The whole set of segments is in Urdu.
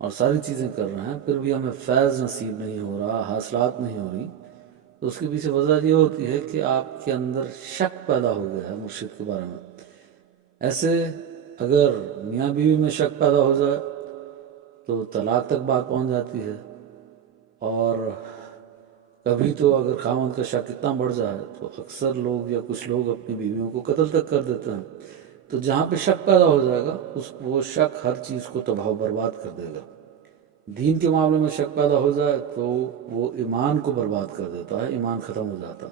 اور ساری چیزیں کر رہے ہیں، پھر بھی ہمیں فیض نصیب نہیں ہو رہا، حاصلات نہیں ہو رہی، تو اس کے پیچھے وجہ یہ ہوتی ہے کہ آپ کے اندر شک پیدا ہو گیا ہے مرشد کے بارے میں۔ ایسے اگر میاں بیوی میں شک پیدا ہو جائے تو طلاق تک بات پہنچ جاتی ہے، اور کبھی تو اگر خاوند کا شک اتنا بڑھ جائے تو اکثر لوگ یا کچھ لوگ اپنی بیویوں کو قتل تک کر دیتے ہیں۔ تو جہاں پہ شک پیدا ہو جائے گا وہ شک ہر چیز کو تباہ و برباد کر دے گا۔ دین کے معاملے میں شک پیدا ہو جائے تو وہ ایمان کو برباد کر دیتا ہے، ایمان ختم ہو جاتا۔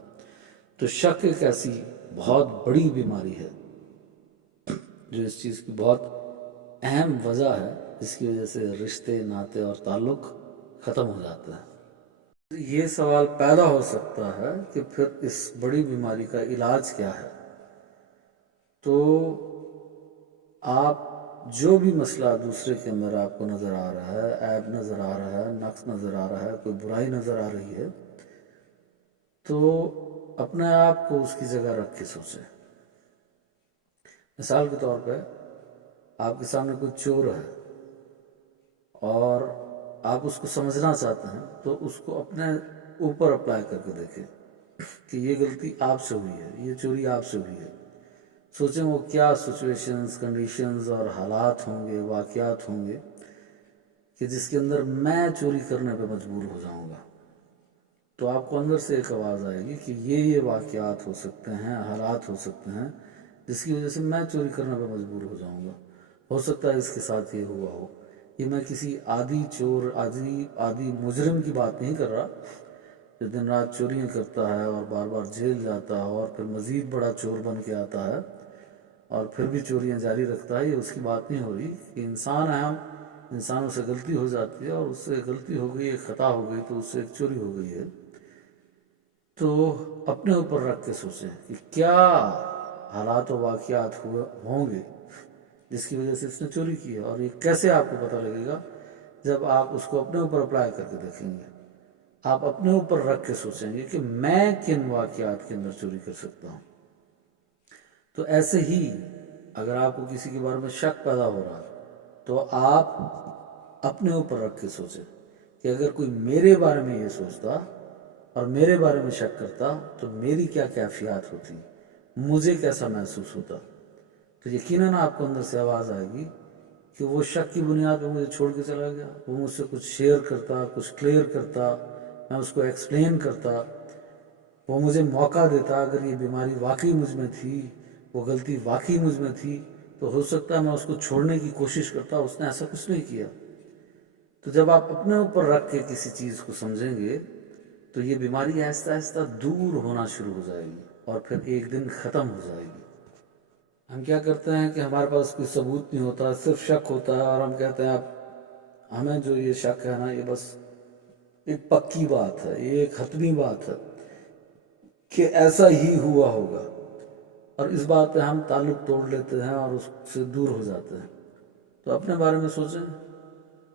تو شک ایک ایسی بہت بڑی بیماری ہے جو اس چیز کی بہت اہم وجہ ہے، جس کی وجہ سے رشتے، ناطے اور تعلق ختم ہو جاتے ہیں۔ یہ سوال پیدا ہو سکتا ہے کہ پھر اس بڑی بیماری کا علاج کیا ہے؟ تو آپ جو بھی مسئلہ دوسرے کے اندر آپ کو نظر آ رہا ہے، عیب نظر آ رہا ہے، نقص نظر آ رہا ہے، کوئی برائی نظر آ رہی ہے، تو اپنے آپ کو اس کی جگہ رکھ کے سوچیں۔ مثال کے طور پہ آپ کے سامنے کوئی چور ہے اور آپ اس کو سمجھنا چاہتے ہیں، تو اس کو اپنے اوپر اپلائی کر کے دیکھیں کہ یہ غلطی آپ سے ہوئی ہے، یہ چوری آپ سے ہوئی ہے۔ سوچیں وہ کیا سچویشنز، کنڈیشنز اور حالات ہوں گے، واقعات ہوں گے کہ جس کے اندر میں چوری کرنے پہ مجبور ہو جاؤں گا۔ تو آپ کو اندر سے ایک آواز آئے گی کہ یہ واقعات ہو سکتے ہیں، حالات ہو سکتے ہیں جس کی وجہ سے میں چوری کرنے پہ مجبور ہو جاؤں گا۔ ہو سکتا ہے اس کے ساتھ یہ ہوا ہو۔ یہ میں کسی عادی چور، عادی مجرم کی بات نہیں کر رہا جو دن رات چوریاں کرتا ہے اور بار بار جیل جاتا ہے اور پھر مزید بڑا چور بن کے آتا ہے اور پھر بھی چوریاں جاری رکھتا ہے۔ یہ اس کی بات نہیں ہو رہی کہ انسان ہے، ہم انسانوں سے غلطی ہو جاتی ہے، اور اس سے غلطی ہو گئی، ایک خطا ہو گئی تو اس سے ایک چوری ہو گئی ہے۔ تو اپنے اوپر رکھ کے سوچیں کہ کیا حالات و واقعات ہوں گے جس کی وجہ سے اس نے چوری کی ہے، اور یہ کیسے آپ کو پتہ لگے گا؟ جب آپ اس کو اپنے اوپر اپلائی کر کے دیکھیں گے، آپ اپنے اوپر رکھ کے سوچیں گے کہ میں کن واقعات کے اندر چوری کر سکتا ہوں۔ تو ایسے ہی اگر آپ کو کسی کے بارے میں شک پیدا ہو رہا ہے تو آپ اپنے اوپر رکھ کے سوچیں کہ اگر کوئی میرے بارے میں یہ سوچتا اور میرے بارے میں شک کرتا تو میری کیا کیفیات ہوتی، مجھے کیسا محسوس ہوتا۔ تو یقیناً آپ کو اندر سے آواز آئے گی کہ وہ شک کی بنیاد پہ مجھے چھوڑ کے چلا گیا، وہ مجھ سے کچھ شیئر کرتا، کچھ کلیئر کرتا، میں اس کو ایکسپلین کرتا، وہ مجھے موقع دیتا۔ اگر یہ بیماری واقعی مجھ میں تھی، وہ غلطی واقعی مجھ میں تھی، تو ہو سکتا ہے میں اس کو چھوڑنے کی کوشش کرتا۔ اس نے ایسا کچھ نہیں کیا۔ تو جب آپ اپنے اوپر رکھ کے کسی چیز کو سمجھیں گے تو یہ بیماری آہستہ آہستہ دور ہونا شروع ہو جائے گی اور پھر ایک دن ختم ہو جائے گی۔ ہم کیا کرتے ہیں کہ ہمارے پاس کوئی ثبوت نہیں ہوتا، صرف شک ہوتا ہے، اور ہم کہتے ہیں اب ہمیں جو یہ شک ہے نا، یہ بس ایک پکی بات ہے، یہ ایک حتمی بات ہے کہ ایسا ہی ہوا ہوگا، اور اس بات پہ ہم تعلق توڑ لیتے ہیں اور اس سے دور ہو جاتے ہیں۔ تو اپنے بارے میں سوچیں۔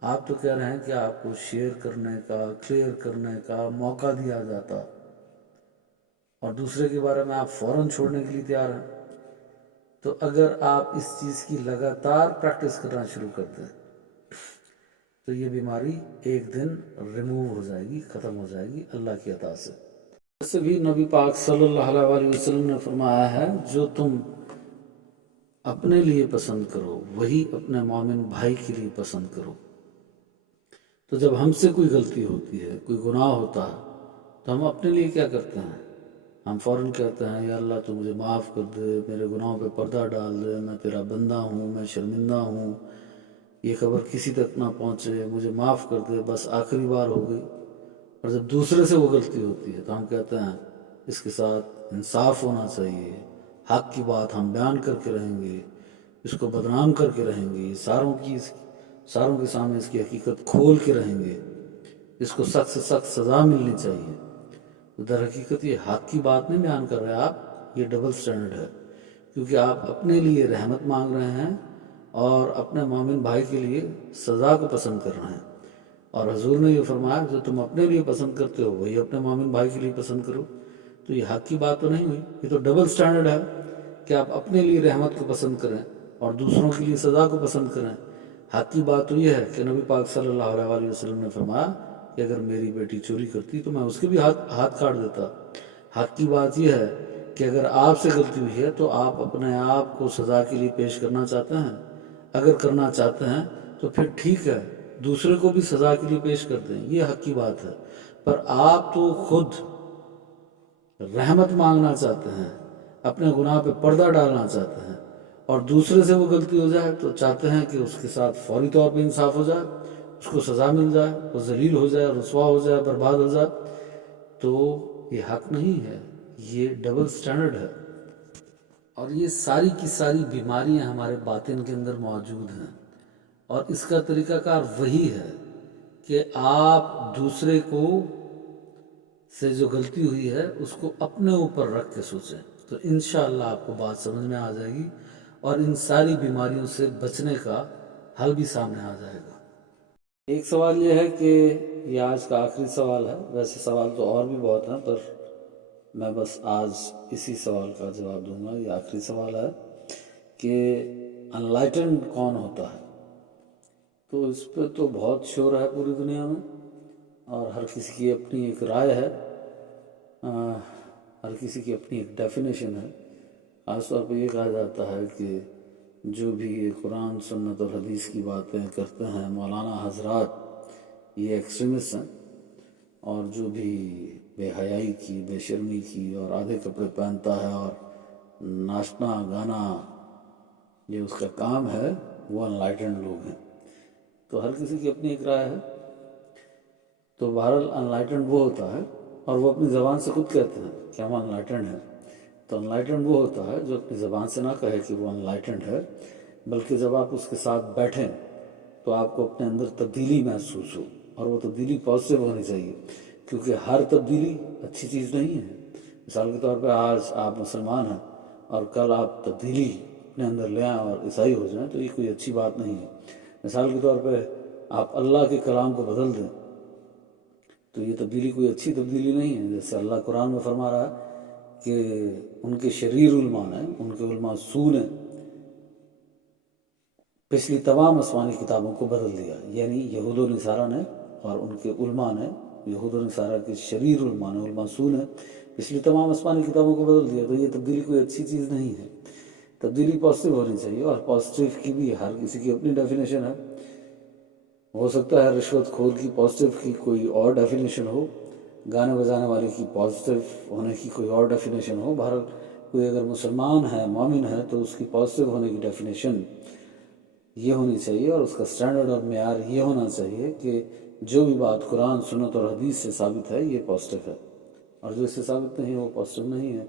آپ تو کہہ رہے ہیں کہ آپ کو شیئر کرنے کا، کلیئر کرنے کا موقع دیا جاتا، اور دوسرے کے بارے میں آپ فوراً چھوڑنے کے لیے تیار ہیں۔ تو اگر آپ اس چیز کی لگاتار پریکٹس کرنا شروع کر دیں تو یہ بیماری ایک دن ریموو ہو جائے گی، ختم ہو جائے گی اللہ کی عطا سے۔ ویسے بھی نبی پاک صلی اللہ علیہ وسلم نے فرمایا ہے جو تم اپنے لیے پسند کرو وہی اپنے مومن بھائی کے لیے پسند کرو۔ تو جب ہم سے کوئی غلطی ہوتی ہے، کوئی گناہ ہوتا ہے، تو ہم اپنے لیے کیا کرتے ہیں؟ ہم فوراً کہتے ہیں یا اللہ تو مجھے معاف کر دے، میرے گناہوں پہ پردہ ڈال دے، میں تیرا بندہ ہوں، میں شرمندہ ہوں، یہ خبر کسی تک نہ پہنچے، مجھے معاف کر دے، بس آخری بار ہو گئی۔ اور جب دوسرے سے وہ غلطی ہوتی ہے تو ہم کہتے ہیں اس کے ساتھ انصاف ہونا چاہیے، حق کی بات ہم بیان کر کے رہیں گے، اس کو بدنام کر کے رہیں گے، ساروں کے سامنے اس کی حقیقت کھول کے رہیں گے، اس کو سخت سے سخت سزا ملنی چاہیے۔ در حقیقت یہ حق کی بات نہیں بیان کر رہے آپ، یہ ڈبل سٹینڈرڈ ہے، کیونکہ آپ اپنے لیے رحمت مانگ رہے ہیں اور اپنے مومن بھائی کے لیے سزا کو پسند کر رہے ہیں۔ اور حضور نے یہ فرمایا جو تم اپنے لیے پسند کرتے ہو وہی اپنے مومن بھائی کے لیے پسند کرو۔ تو یہ حق کی بات تو نہیں ہوئی، یہ تو ڈبل سٹینڈرڈ ہے کہ آپ اپنے لیے رحمت کو پسند کریں اور دوسروں کے لیے سزا کو پسند کریں۔ حق کی بات تو یہ ہے کہ نبی پاک صلی اللہ علیہ وسلم نے فرمایا کہ اگر میری بیٹی چوری کرتی تو میں اس کے بھی ہاتھ کاٹ دیتا۔ حق کی بات یہ ہے کہ اگر آپ سے غلطی ہوئی ہے تو آپ اپنے آپ کو سزا کے لیے پیش کرنا چاہتے ہیں، اگر کرنا چاہتے ہیں تو پھر ٹھیک ہے، دوسرے کو بھی سزا کے لیے پیش کر دیں، یہ حق کی بات ہے۔ پر آپ تو خود رحمت مانگنا چاہتے ہیں، اپنے گناہ پہ پردہ ڈالنا چاہتے ہیں، اور دوسرے سے وہ غلطی ہو جائے تو چاہتے ہیں کہ اس کے ساتھ فوری طور پہ انصاف ہو جائے، اس کو سزا مل جائے، وہ ذلیل ہو جائے، رسوا ہو جائے، برباد ہو جائے۔ تو یہ حق نہیں ہے، یہ ڈبل سٹینڈرڈ ہے، اور یہ ساری کی ساری بیماریاں ہمارے باطن کے اندر موجود ہیں، اور اس کا طریقہ کار وہی ہے کہ آپ دوسرے کو سے جو غلطی ہوئی ہے اس کو اپنے اوپر رکھ کے سوچیں، تو انشاءاللہ آپ کو بات سمجھ میں آ جائے گی، اور ان ساری بیماریوں سے بچنے کا حل بھی سامنے آ جائے گا۔ ایک سوال یہ ہے کہ یہ آج کا آخری سوال ہے، ویسے سوال تو اور بھی بہت ہیں، پر میں بس آج اسی سوال کا جواب دوں گا۔ یہ آخری سوال ہے کہ انلائٹنڈ کون ہوتا ہے؟ تو اس پہ تو بہت شور ہے پوری دنیا میں، اور ہر کسی کی اپنی ایک رائے ہے، ہر کسی کی اپنی ایک ڈیفینیشن ہے۔ خاص طور پہ یہ کہا جاتا ہے کہ جو بھی یہ قرآن سنت اور حدیث کی باتیں کرتے ہیں مولانا حضرات، یہ ایکسٹریمسٹ ہیں، اور جو بھی بے حیائی کی، بے شرمی کی، اور آدھے کپڑے پہنتا ہے اور ناچنا گانا یہ اس کا کام ہے، وہ انلائٹنڈ لوگ ہیں۔ تو ہر کسی کی اپنی ایک رائے ہے۔ تو بہرحال انلائٹنڈ وہ ہوتا ہے، اور وہ اپنی زبان سے خود کہتے ہیں کہ ہم انلائٹنڈ ہیں۔ تو انلائٹنڈ وہ ہوتا ہے جو اپنی زبان سے نہ کہے کہ وہ انلائٹنڈ ہے، بلکہ جب آپ اس کے ساتھ بیٹھیں تو آپ کو اپنے اندر تبدیلی محسوس ہو، اور وہ تبدیلی پازیٹیو ہونی چاہیے، کیونکہ ہر تبدیلی اچھی چیز نہیں ہے۔ مثال کے طور پہ آج آپ مسلمان ہیں اور کل آپ تبدیلی اپنے اندر لے آئیں اور عیسائی ہو جائیں، تو یہ کوئی اچھی بات نہیں ہے۔ مثال کے طور پہ آپ اللہ کے کلام کو بدل دیں تو یہ تبدیلی کوئی اچھی تبدیلی نہیں ہے۔ جیسے اللہ قرآن میں فرما رہا ہے کہ ان کے شریر علماء نے، ان کے علماء سو نے پچھلی تمام آسمانی کتابوں کو بدل دیا، یعنی یہود و نصارہ نے اور ان کے علماء نے، یہود و نصارہ کے شریر علماء نے، علماء سو نے پچھلی تمام آسمانی کتابوں کو بدل دیا۔ تو یہ تبدیلی کوئی اچھی چیز نہیں ہے، تبدیلی پازیٹیو ہونی چاہیے، اور پازیٹیو کی بھی ہر کسی کی اپنی ڈیفینیشن ہے۔ ہو سکتا ہے رشوت خور کی پازیٹیو کی کوئی اور ڈیفینیشن ہو، گانے بجانے والے کی پازیٹیو ہونے کی کوئی اور ڈیفینیشن ہو۔ بہرحال کوئی اگر مسلمان ہے، مومن ہے، تو اس کی پازیٹیو ہونے کی ڈیفینیشن یہ ہونی چاہیے، اور اس کا سٹینڈرڈ اور معیار یہ ہونا چاہیے کہ جو بھی بات قرآن سنت اور حدیث سے ثابت ہے یہ پازیٹیو ہے، اور جو اس سے ثابت نہیں وہ پازیٹیو نہیں ہے۔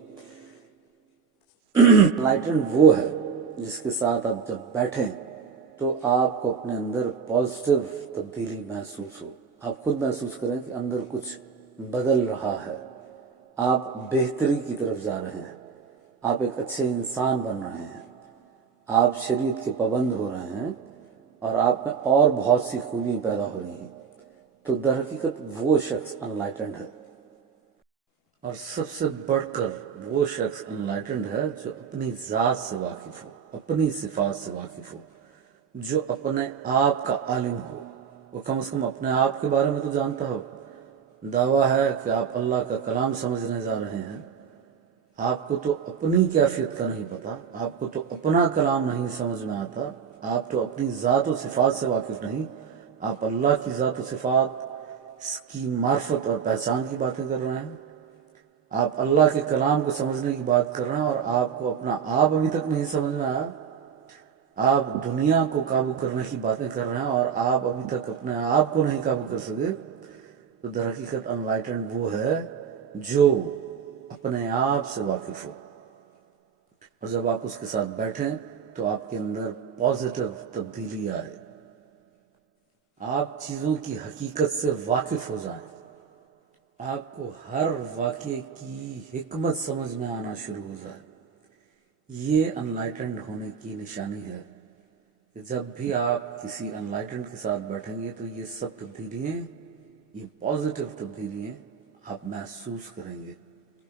انلائٹنڈ وہ ہے جس کے ساتھ آپ جب بیٹھیں تو آپ کو اپنے اندر پازیٹیو تبدیلی محسوس ہو، آپ خود محسوس کریں کہ اندر کچھ بدل رہا ہے، آپ بہتری کی طرف جا رہے ہیں، آپ ایک اچھے انسان بن رہے ہیں، آپ شریعت کے پابند ہو رہے ہیں، اور آپ میں اور بہت سی خوبیاں پیدا ہو رہی ہیں۔ تو در حقیقت وہ شخص انلائٹنڈ ہے، اور سب سے بڑھ کر وہ شخص انلائٹنڈ ہے جو اپنی ذات سے واقف ہو، اپنی صفات سے واقف ہو، جو اپنے آپ کا عالم ہو، وہ کم از کم اپنے آپ کے بارے میں تو جانتا ہو۔ دعویٰ ہے کہ آپ اللہ کا کلام سمجھنے جا رہے ہیں، آپ کو تو اپنی کیفیت کا نہیں پتہ، آپ کو تو اپنا کلام نہیں سمجھ میں آتا، آپ تو اپنی ذات و صفات سے واقف نہیں، آپ اللہ کی ذات و صفات کی معرفت اور پہچان کی باتیں کر رہے ہیں، آپ اللہ کے کلام کو سمجھنے کی بات کر رہے ہیں، اور آپ کو اپنا آپ ابھی تک نہیں سمجھ میں آیا، آپ دنیا کو قابو کرنے کی باتیں کر رہے ہیں اور آپ ابھی تک اپنے آپ کو نہیں قابو کر سکے۔ تو در حقیقت انلائٹنڈ وہ ہے جو اپنے آپ سے واقف ہو، اور جب آپ اس کے ساتھ بیٹھیں تو آپ کے اندر پازیٹیو تبدیلی آئے، آپ چیزوں کی حقیقت سے واقف ہو جائیں، آپ کو ہر واقعے کی حکمت سمجھ میں آنا شروع ہو جائے۔ یہ انلائٹنڈ ہونے کی نشانی ہے کہ جب بھی آپ کسی انلائٹنڈ کے ساتھ بیٹھیں گے تو یہ سب تبدیلیاں، یہ پازیٹیو تبدیلیاں آپ محسوس کریں گے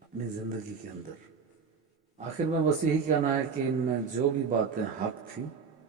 اپنی زندگی کے اندر۔ آخر میں بس یہی کہنا ہے کہ ان میں جو بھی باتیں حق تھیں